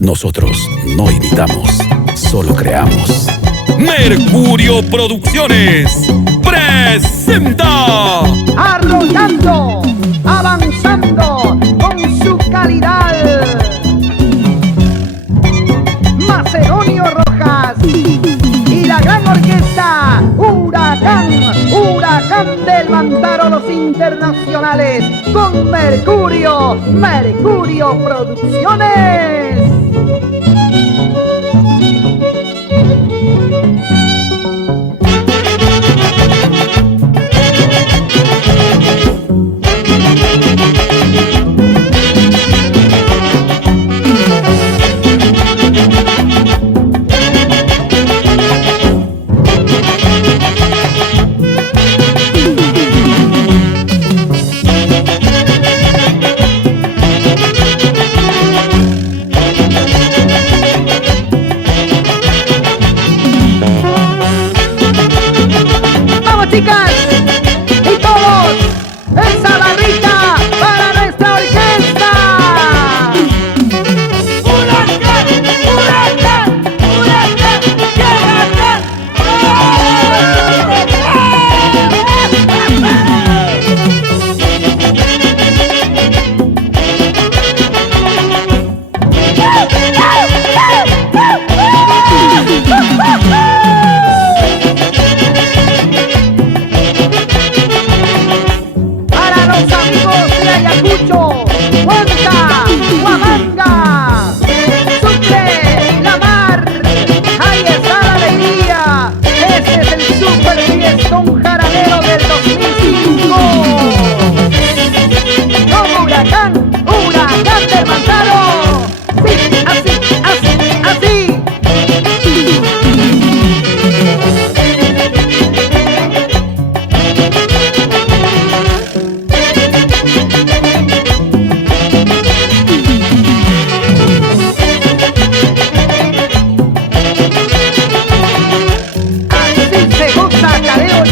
Nosotros no imitamos, solo creamos. Mercurio Producciones presenta Arrollando, avanzando con su calidad, Macedonio Rojas y la gran orquesta Huracán del Mantaro, los internacionales con Mercurio Producciones. Chicas y todos, esa barrita para nuestra orquesta. ¡Huracán! ¡Huracán! ¡Huracán! Ayacucho, Huanta, Huamanga, Sucre, La Mar, ahí está la alegría. Este es el super fiestón jaranero del 2005. Con Huracán del Mantaro. Sí, así.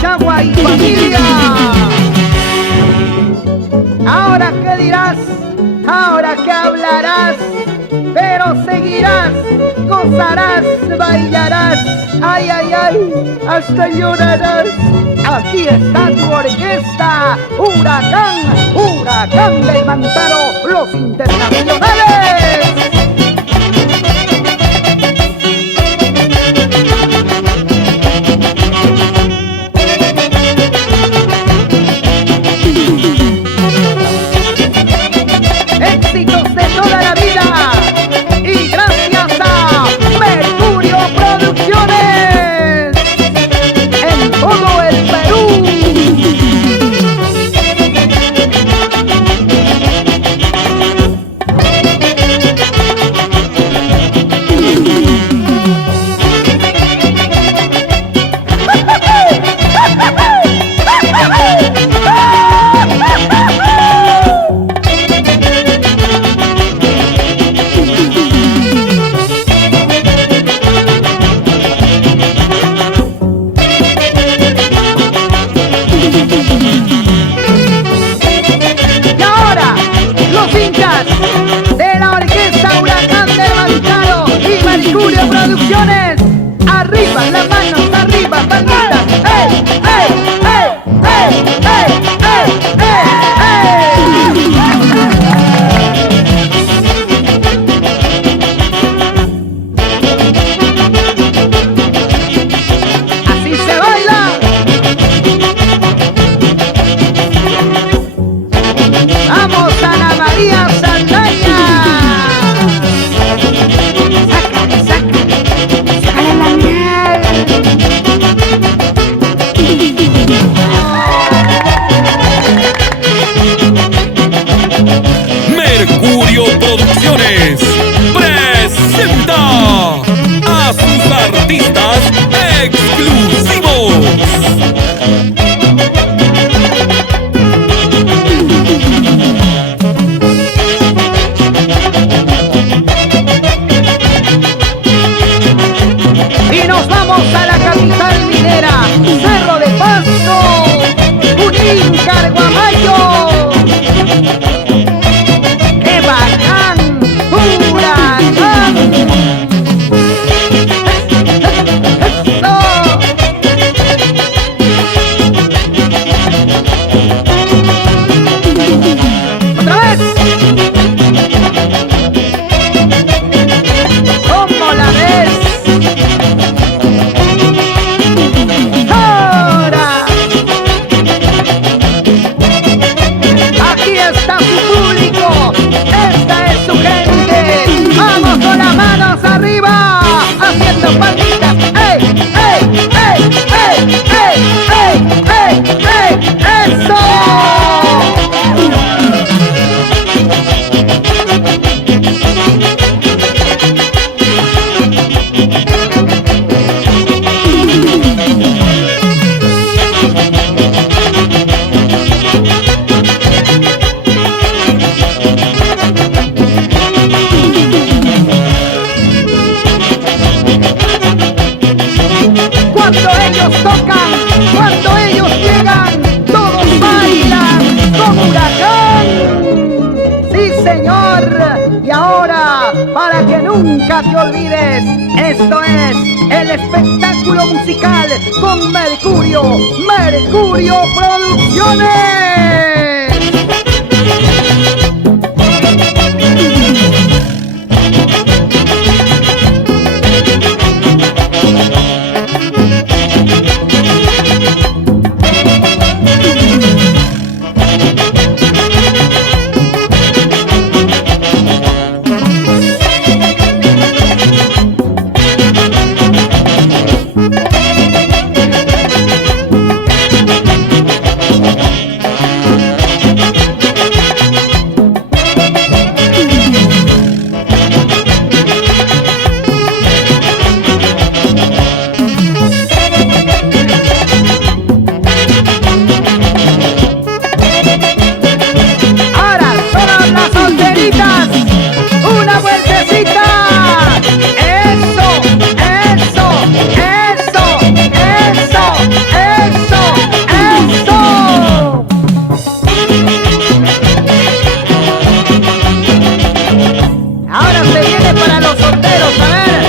Chagua y familia. Ahora qué dirás, ahora qué hablarás, pero seguirás, gozarás, bailarás, ay, hasta llorarás. Aquí está tu orquesta, Huracán del Mantaro, los internacionales. Éxitos de toda la vida y gracias a Mercurio Producciones en todo el Perú. Y ahora, los hinchas de la orquesta Huracán del Mantaro y Mercurio Producciones, arriba, las manos arriba, palmitas, ¡ey, ey, ey, ey, ey, ey, así se baila. ¡Vamos, Ana María Saldaña! ¡Sácale la miel! Mercurio Producciones presenta a sus artistas exclusivos. Y nos vamos a la capital minera, Cerro de Pasto, Junín, Carguamayo. ¡Qué bacán! ¡Huracán! para que nunca te olvides. Esto es el espectáculo musical con Mercurio Producciones. Una vueltecita. Eso. Ahora se viene para los solteros, a ver.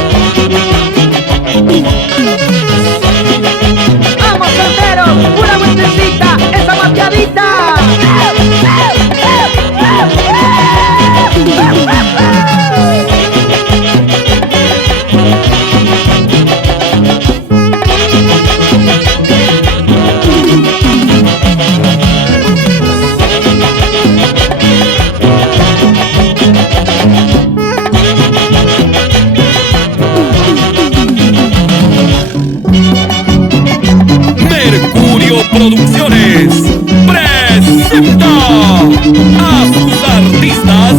Vamos solteros, una vueltecita, esa mapeadita. Mercurio Producciones presenta a sus artistas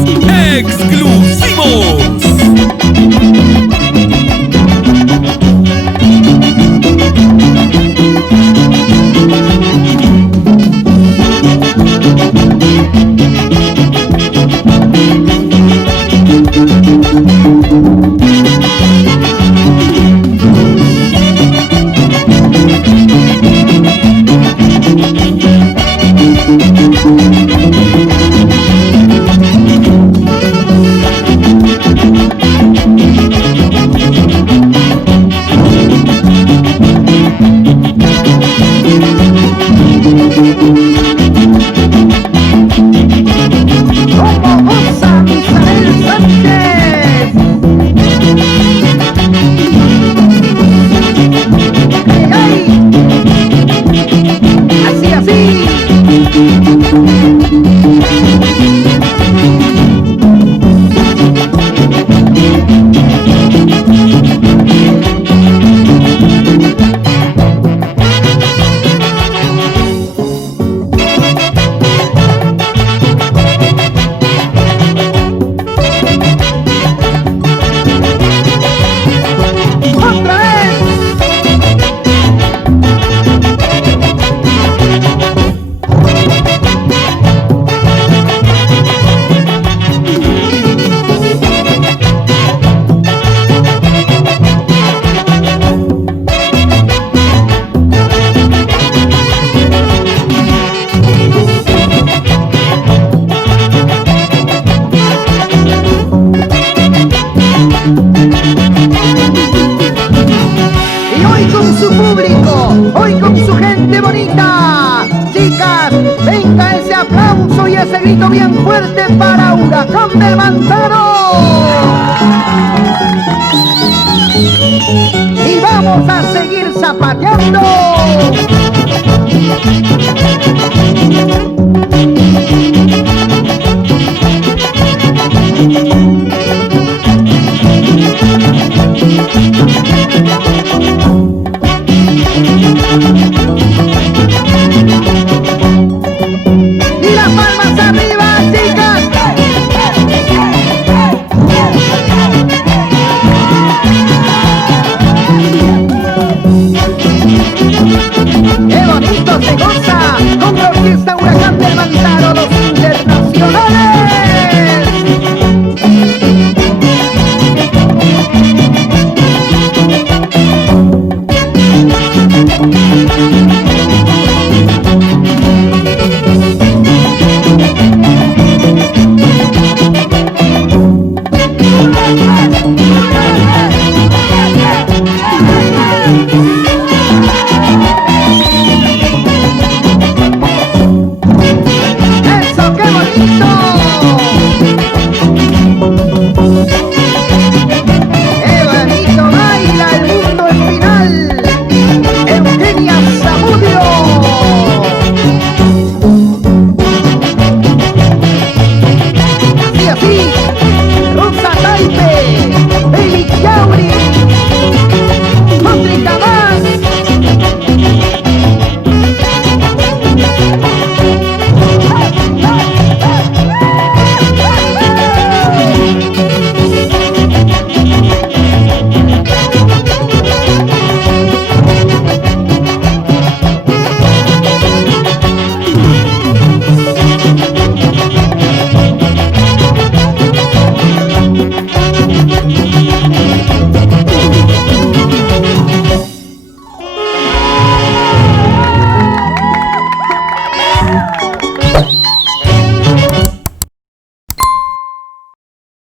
exclusivos. Su público, hoy con su gente bonita. Chicas, venga ese aplauso y ese grito bien fuerte para Huracán del Manzano. Y vamos a seguir zapateando.